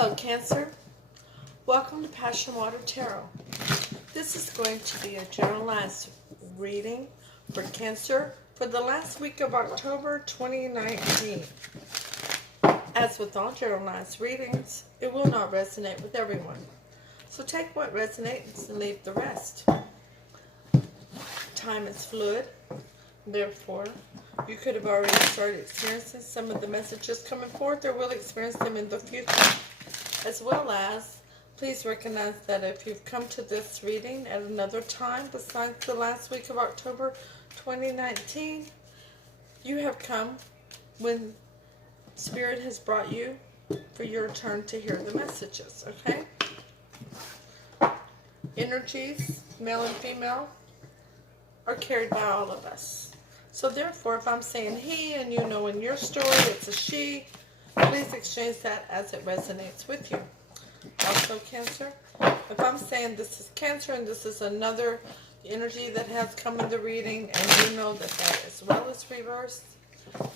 Hello, Cancer. Welcome to Passion Water Tarot. This is going to be a generalized reading for Cancer for the last week of October 2019. As with all generalized readings, it will not resonate with everyone. So take what resonates and leave the rest. Time is fluid. Therefore, you could have already started experiencing some of the messages coming forth or will experience them in the future. As well as, please recognize that if you've come to this reading at another time besides the last week of October 2019, you have come when Spirit has brought you for your turn to hear the messages, okay? Energies, male and female, are carried by all of us. So therefore, if I'm saying he and you know in your story it's a she, please exchange that as it resonates with you. Also, Cancer, if I'm saying this is Cancer and this is another energy that has come in the reading and you know that that as well is reversed,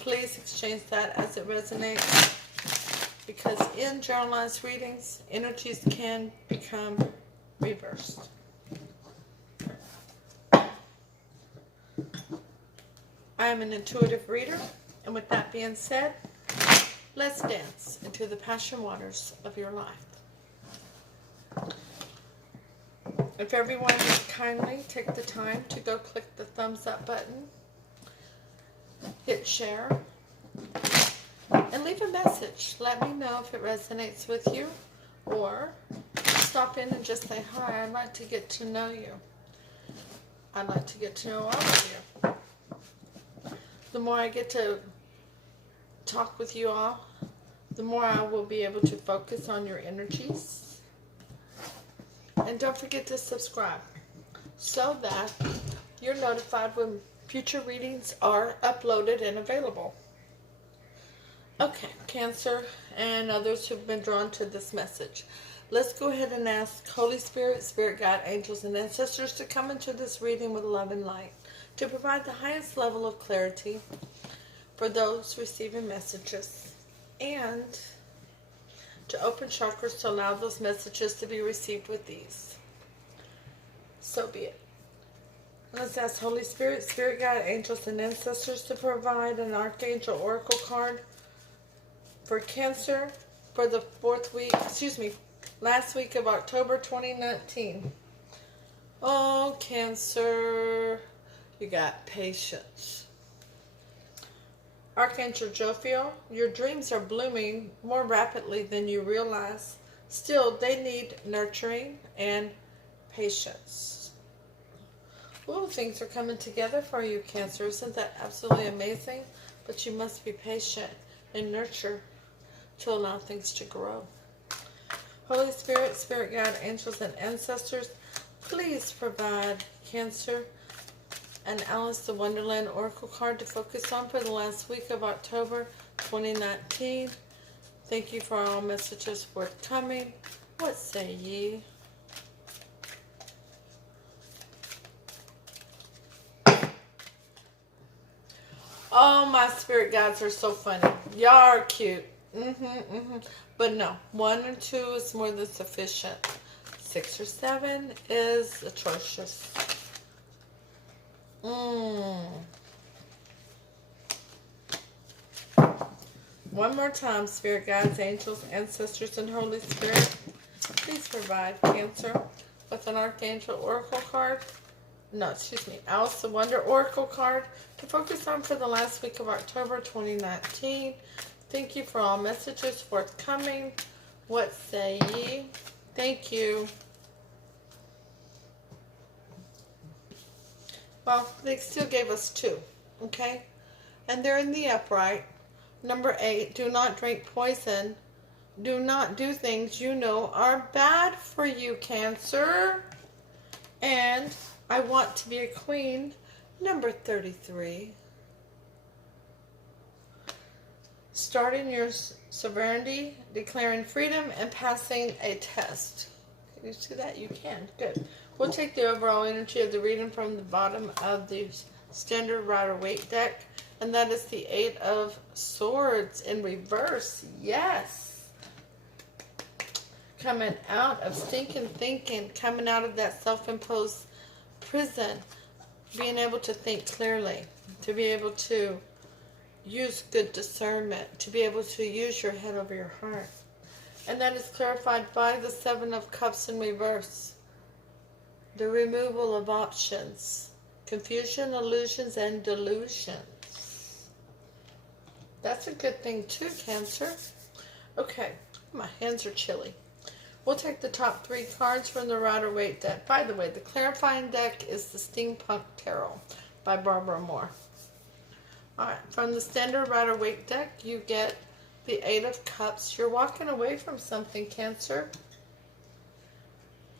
please exchange that as it resonates. Because in generalized readings, energies can become reversed. I am an intuitive reader, and with that being said, let's dance into the passion waters of your life. If everyone would kindly take the time to go click the thumbs up button, hit share, and leave a message. Let me know if it resonates with you, or stop in and just say hi. I'd like to get to know you. I'd like to get to know all of you. The more I get to talk with you all, the more I will be able to focus on your energies. And don't forget to subscribe so that you're notified when future readings are uploaded and available. Okay, Cancer and others who've been drawn to this message. Let's go ahead and ask Holy Spirit, Spirit Guide, Angels, and Ancestors to come into this reading with love and light, to provide the highest level of clarity for those receiving messages, and to open chakras to allow those messages to be received with ease. So be it. Let's ask Holy Spirit, Spirit Guide, Angels, and Ancestors to provide an Archangel Oracle card for Cancer for the last week of October 2019. Oh, Cancer, you got patience. Archangel Jophiel, your dreams are blooming more rapidly than you realize. Still, they need nurturing and patience. Ooh, things are coming together for you, Cancer. Isn't that absolutely amazing? But you must be patient and nurture to allow things to grow. Holy Spirit, Spirit Guide, Angels, and Ancestors, please provide Cancer and Alice the Wonderland Oracle card to focus on for the last week of October 2019. Thank you for all messages forthcoming. What say ye? Oh, my spirit guides are so funny. Y'all are cute. But no, 1 or 2 is more than sufficient. 6 or 7 is atrocious. One more time, Spirit Guides, Angels, Ancestors, and Holy Spirit, please provide Cancer with an Archangel Oracle card. Alice the Wonder Oracle card to focus on for the last week of October 2019. Thank you for all messages forthcoming. What say ye? Thank you. Well, they still gave us 2, okay? And they're in the upright. Number 8, do not drink poison. Do not do things you know are bad for you, Cancer. And I want to be a queen. Number 33. Starting your sovereignty, declaring freedom, and passing a test. Can you see that? You can. Good. We'll take the overall energy of the reading from the bottom of the Standard Rider-Waite deck, and that is the 8 of Swords in reverse. Yes. coming out of stinking thinking, coming out of that self-imposed prison, being able to think clearly, to be able to use good discernment, to be able to use your head over your heart. And that is clarified by the Seven of Cups in reverse. The removal of options, confusion, illusions, and delusions. That's a good thing too, Cancer. Okay, my hands are chilly. We'll take the top 3 cards from the Rider-Waite deck. By the way, the clarifying deck is the Steampunk Tarot by Barbara Moore. Alright, from the standard Rider-Waite deck, you get the 8 of Cups. You're walking away from something, Cancer.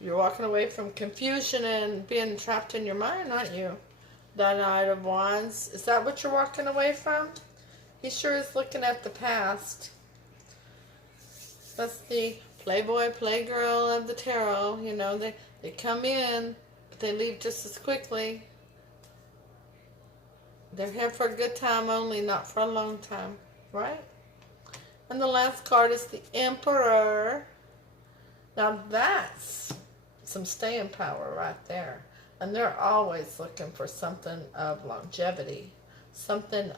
You're walking away from confusion and being trapped in your mind, aren't you? The Knight of Wands. Is that what you're walking away from? He sure is looking at the past. That's the playboy, playgirl of the tarot. You know, they come in, but they leave just as quickly. They're here for a good time only, not for a long time. Right? And the last card is the Emperor. Now that's some staying power right there. And they're always looking for something of longevity. Something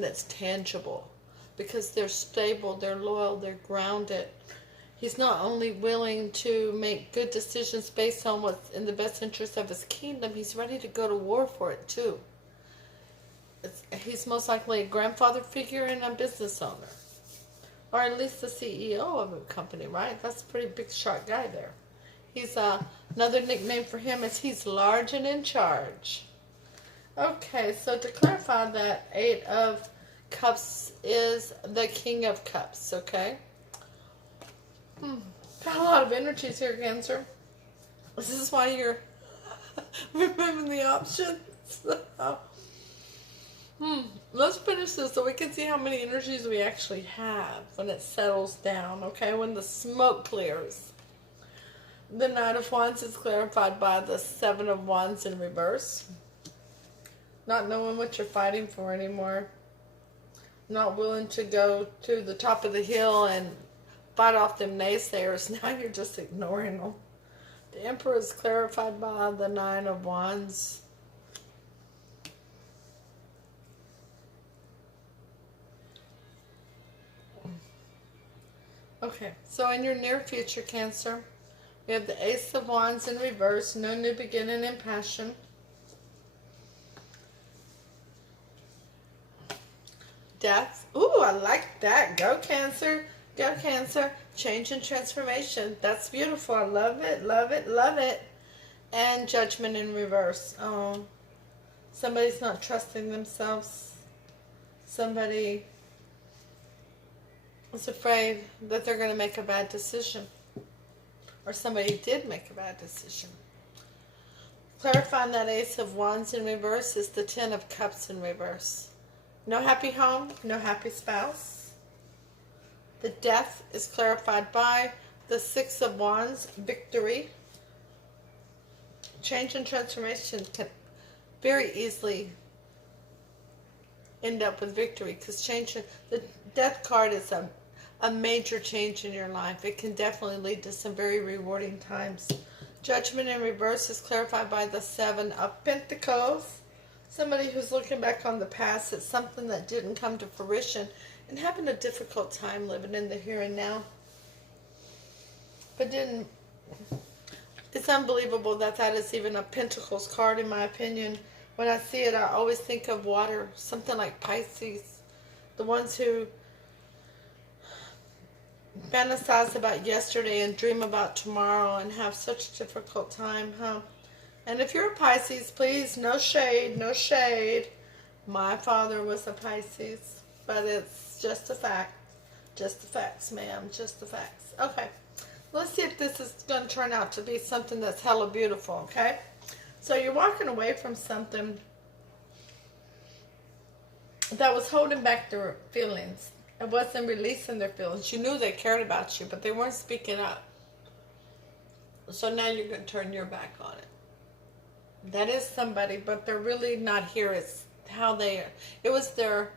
that's tangible. Because they're stable, they're loyal, they're grounded. He's not only willing to make good decisions based on what's in the best interest of his kingdom, he's ready to go to war for it too. He's most likely a grandfather figure and a business owner. Or at least the CEO of a company, right? That's a pretty big shot guy there. He's another nickname for him is he's large and in charge. Okay, so to clarify, that 8 of Cups is the King of Cups, okay? Got a lot of energies here, Cancer. This is why you're removing the options. Let's finish this so we can see how many energies we actually have when it settles down, okay? When the smoke clears. The Knight of Wands is clarified by the 7 of Wands in reverse. Not knowing what you're fighting for anymore. Not willing to go to the top of the hill and fight off them naysayers. Now you're just ignoring them. The Emperor is clarified by the 9 of Wands. Okay, so in your near future, Cancer, we have the Ace of Wands in reverse, no new beginning in passion. Death. Ooh, I like that. Go, Cancer. Go, Cancer. Change and transformation. That's beautiful. I love it, love it, love it. And Judgment in reverse. Oh, somebody's not trusting themselves. Somebody is afraid that they're going to make a bad decision. Or somebody did make a bad decision. Clarifying that Ace of Wands in reverse is the 10 of Cups in reverse. No happy home, no happy spouse. The Death is clarified by the 6 of Wands, victory. Change and transformation can very easily end up with victory, because the Death card is a major change in your life. It can definitely lead to some very rewarding times. Judgment in reverse is clarified by the 7 of Pentacles. Somebody who's looking back on the past at something that didn't come to fruition and having a difficult time living in the here and now. But didn't. It's unbelievable that that is even a Pentacles card, in my opinion. When I see it, I always think of water, something like Pisces. The ones who fantasize about yesterday and dream about tomorrow and have such a difficult time, huh? And if you're a Pisces, please, no shade, no shade. My father was a Pisces, but it's just a fact. Just the facts, ma'am, just the facts. Okay, let's see if this is going to turn out to be something that's hella beautiful, okay? So you're walking away from something that was holding back their feelings. It wasn't releasing their feelings. You knew they cared about you, but they weren't speaking up. So now you're going to turn your back on it. That is somebody, but they're really not here. It's how they are. It was their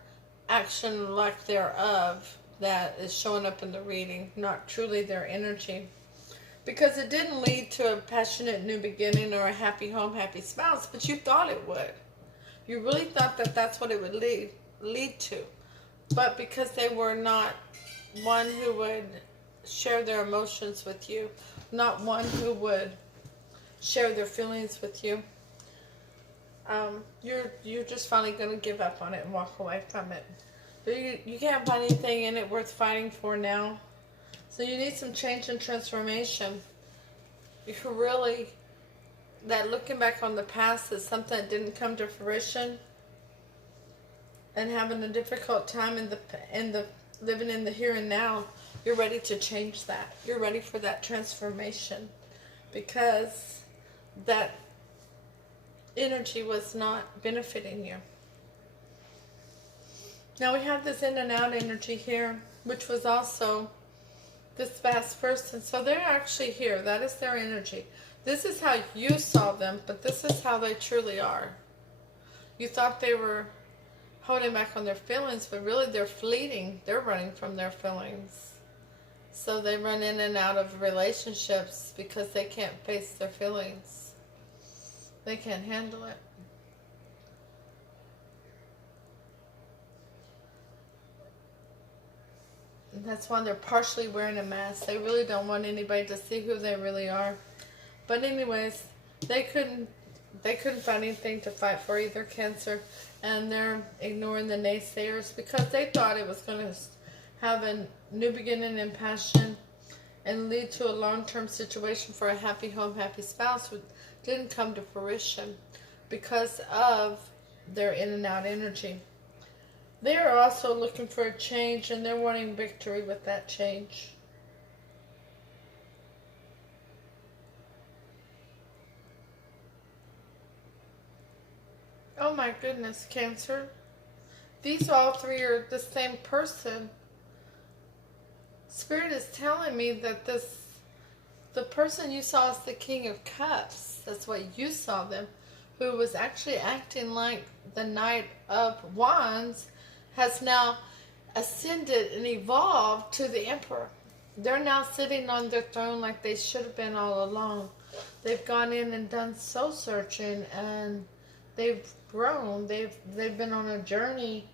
action, lack thereof, that is showing up in the reading, not truly their energy. Because it didn't lead to a passionate new beginning or a happy home, happy spouse, but you thought it would. You really thought that that's what it would lead to. But because they were not one who would share their emotions with you, not one who would share their feelings with you, you're just finally going to give up on it and walk away from it. But you can't find anything in it worth fighting for now. So you need some change and transformation. You really, that looking back on the past is something that didn't come to fruition, and having a difficult time in the living in the here and now, you're ready to change that. You're ready for that transformation, because that energy was not benefiting you. Now we have this in and out energy here, which was also this past person. So they're actually here. That is their energy. This is how you saw them, but this is how they truly are. You thought they were holding back on their feelings, but really they're fleeting. They're running from their feelings. So they run in and out of relationships because they can't face their feelings. They can't handle it. And that's why they're partially wearing a mask. They really don't want anybody to see who they really are. But anyways, they couldn't find anything to fight for either, Cancer. And they're ignoring the naysayers because they thought it was going to have a new beginning in passion and lead to a long-term situation for a happy home, happy spouse, which didn't come to fruition because of their in and out energy. They are also looking for a change, and they're wanting victory with that change. Oh my goodness, Cancer. These all three are the same person. Spirit is telling me that the person you saw as the King of Cups, that's what you saw them, who was actually acting like the Knight of Wands, has now ascended and evolved to the Emperor. They're now sitting on their throne like they should have been all along. They've gone in and done soul searching, and they've grown. They've been on a journey,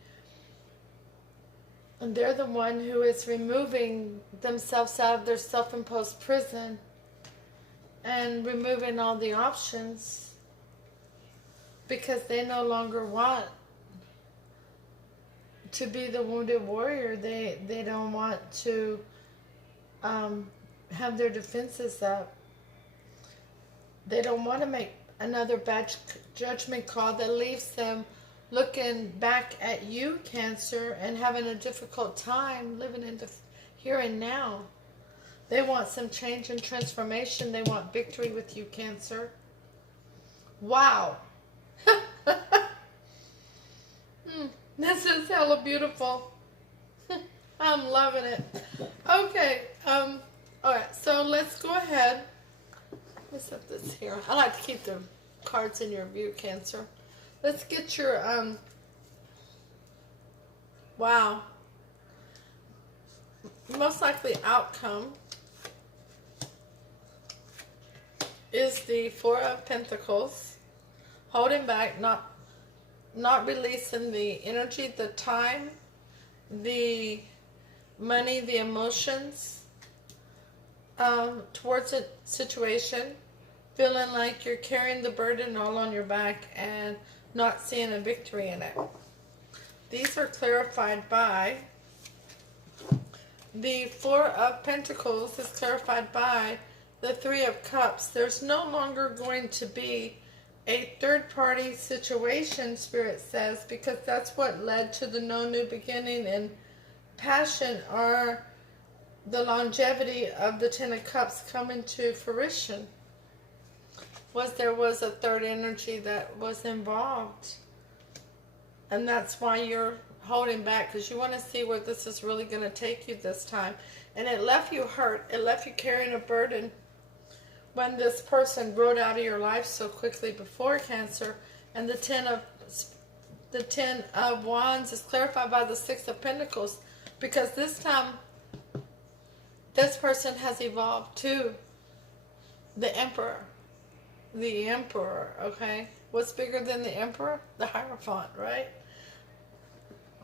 and they're the one who is removing themselves out of their self-imposed prison and removing all the options because they no longer want to be the wounded warrior. They don't want to have their defenses up. They don't want to make another bad judgment call that leaves them looking back at you, Cancer, and having a difficult time living in the here and now. They want some change and transformation. They want victory with you, Cancer. Wow. This is hella beautiful. I'm loving it. Okay. Alright, so let's go ahead. Let's set this here. I like to keep the cards in your view, Cancer. Let's get your, wow. Most likely outcome is the Four of Pentacles. Holding back, not releasing the energy, the time, the money, the emotions towards a situation. Feeling like you're carrying the burden all on your back and not seeing a victory in it. These are clarified by the Four of Pentacles is clarified by the Three of Cups. There's no longer going to be a third-party situation, Spirit says, because that's what led to the no new beginning and passion, or the longevity of the Ten of Cups coming to fruition. There was a third energy that was involved, and that's why you're holding back, because you want to see where this is really going to take you this time. And it left you hurt. It left you carrying a burden when this person rode out of your life so quickly before, Cancer. And the Ten of Wands is clarified by the Six of Pentacles. Because this time, this person has evolved to the Emperor. The Emperor, okay? What's bigger than the Emperor? The Hierophant, right?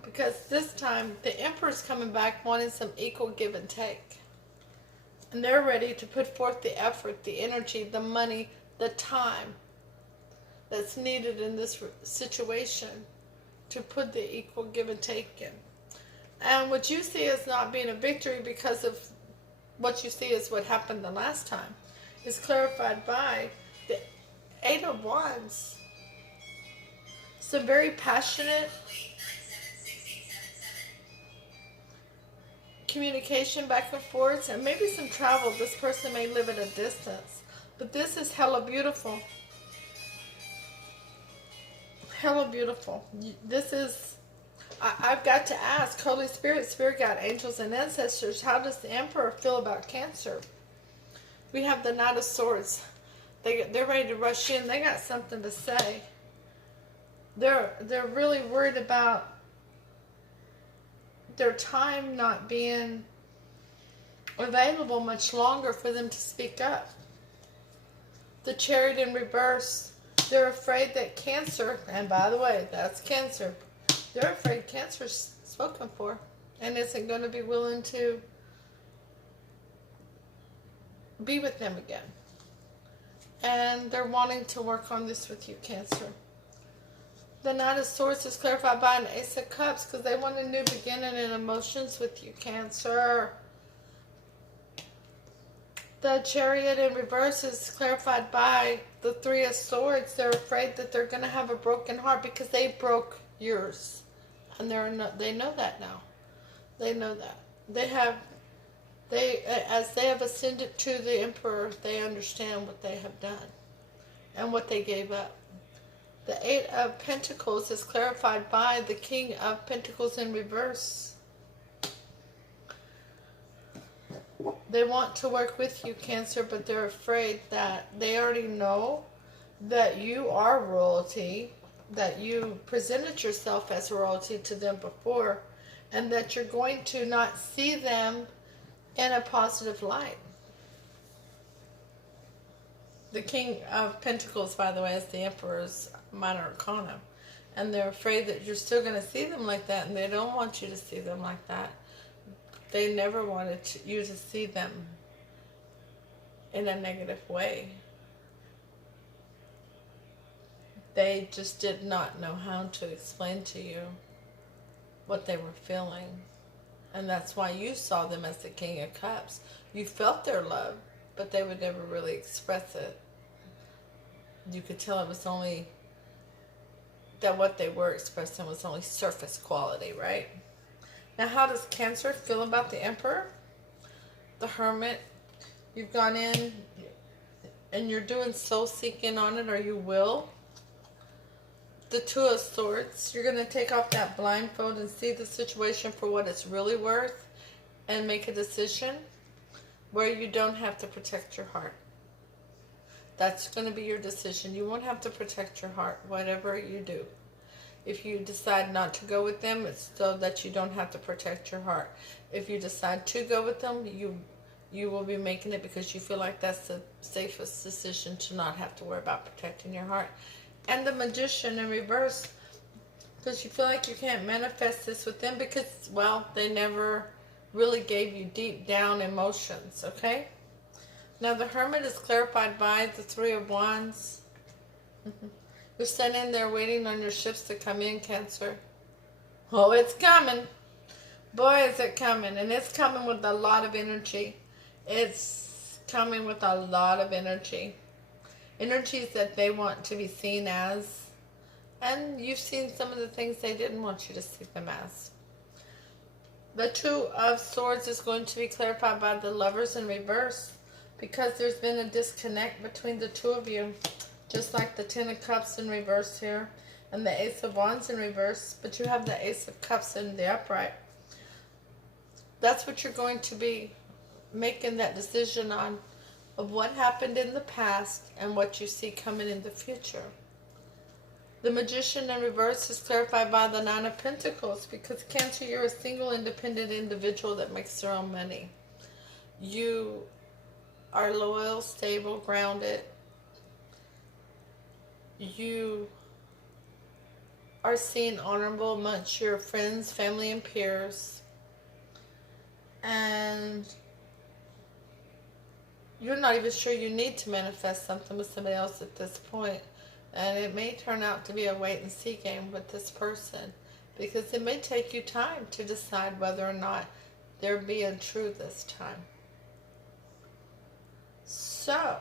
Because this time, the Emperor's coming back wanting some equal give and take. And they're ready to put forth the effort, the energy, the money, the time that's needed in this situation to put the equal give and take in. And what you see as not being a victory because of what you see is what happened the last time is clarified by the Eight of Wands. Some very passionate communication back and forth, and maybe some travel. This person may live at a distance, but this is hella beautiful. Hella beautiful. This is, I've got to ask Holy Spirit, Spirit Guide, angels, and ancestors, how does the Emperor feel about Cancer? We have the Knight of Swords. They're ready to rush in. They got something to say. They're really worried about their time not being available much longer for them to speak up. The Chariot in reverse. They're afraid that Cancer, and by the way, that's Cancer, they're afraid Cancer's spoken for and isn't going to be willing to be with them again. And they're wanting to work on this with you, Cancer. The Knight of Swords is clarified by an Ace of Cups because they want a new beginning and emotions with you, Cancer. The Chariot in reverse is clarified by the Three of Swords. They're afraid that they're going to have a broken heart because they broke yours. And they know that now. They know that. As they have ascended to the Emperor, they understand what they have done and what they gave up. The Eight of Pentacles is clarified by the King of Pentacles in reverse. They want to work with you, Cancer, but they're afraid that they already know that you are royalty, that you presented yourself as royalty to them before, and that you're going to not see them in a positive light. The King of Pentacles, by the way, is the Emperor's minor arcana. And they're afraid that you're still going to see them like that, and they don't want you to see them like that. They never wanted you to see them in a negative way. They just did not know how to explain to you what they were feeling. And that's why you saw them as the King of Cups. You felt their love, but they would never really express it. You could tell it was only that what they were expressing was only surface quality, right? Now, how does Cancer feel about the Emperor? The Hermit. You've gone in and you're doing soul seeking on it, or you will. The Two of Swords. You're going to take off that blindfold and see the situation for what it's really worth and make a decision where you don't have to protect your heart. That's going to be your decision. You won't have to protect your heart, whatever you do. If you decide not to go with them, it's so that you don't have to protect your heart. If you decide to go with them, you will be making it because you feel like that's the safest decision to not have to worry about protecting your heart. And the Magician in reverse, because you feel like you can't manifest this with them because, well, they never really gave you deep down emotions, okay? Now the Hermit is clarified by the Three of Wands. You're standing there waiting on your ships to come in, Cancer. Oh, it's coming. Boy, is it coming. And it's coming with a lot of energy. It's coming with a lot of energy. Energies that they want to be seen as. And you've seen some of the things they didn't want you to see them as. The Two of Swords is going to be clarified by the Lovers in reverse. Because there's been a disconnect between the two of you. Just like the Ten of Cups in reverse here. And the Ace of Wands in reverse. But you have the Ace of Cups in the upright. That's what you're going to be making that decision on. Of what happened in the past and what you see coming in the future. The Magician in reverse is clarified by the Nine of Pentacles, because Cancer, you're a single independent individual that makes their own money. You are loyal, stable, grounded. You are seen honorable amongst your friends, family, and peers. And you're not even sure you need to manifest something with somebody else at this point. And it may turn out to be a wait and see game with this person, because it may take you time to decide whether or not they're being true this time. So,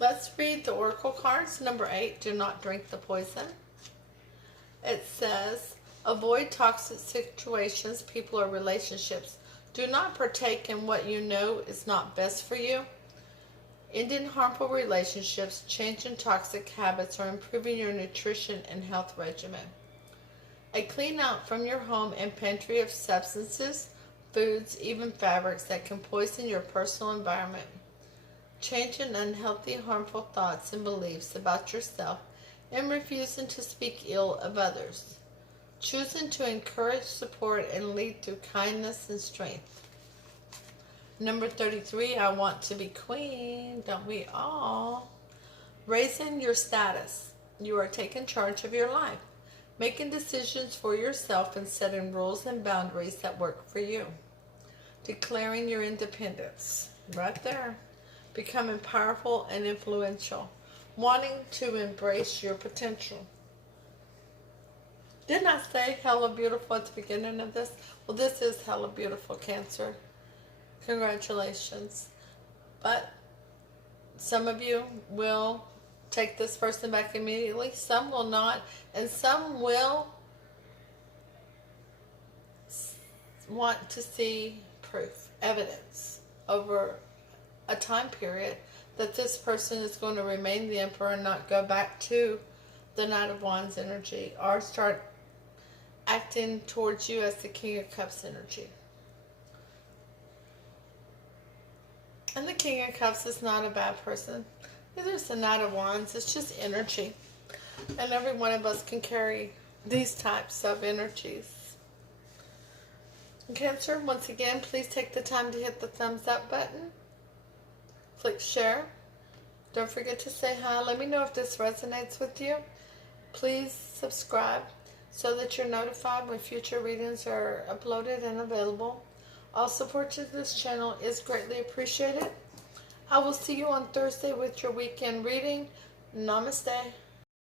let's read the Oracle cards. Number 8, do not drink the poison. It says, avoid toxic situations, people, or relationships. Do not partake in what you know is not best for you. Ending harmful relationships, changing toxic habits, or improving your nutrition and health regimen. A clean out from your home and pantry of substances, foods, even fabrics that can poison your personal environment. Changing unhealthy, harmful thoughts and beliefs about yourself and refusing to speak ill of others. Choosing to encourage, support, and lead through kindness and strength. Number 33, I want to be queen. Don't we all? Raising your status. You are taking charge of your life, making decisions for yourself and setting rules and boundaries that work for you. Declaring your independence. Right there. Becoming powerful and influential. Wanting to embrace your potential. Didn't I say hella beautiful at the beginning of this? Well, this is hella beautiful, Cancer. Congratulations. But some of you will take this person back immediately. Some will not. And some will want to see proof, evidence over a time period that this person is going to remain the Emperor and not go back to the Knight of Wands energy, or start acting towards you as the King of Cups energy. And the King of Cups is not a bad person. Neither is the Knight of Wands. It's just energy. And every one of us can carry these types of energies. Cancer, once again, please take the time to hit the thumbs up button. Click share. Don't forget to say hi. Let me know if this resonates with you. Please subscribe so that you're notified when future readings are uploaded and available. All support to this channel is greatly appreciated. I will see you on Thursday with your weekend reading. Namaste.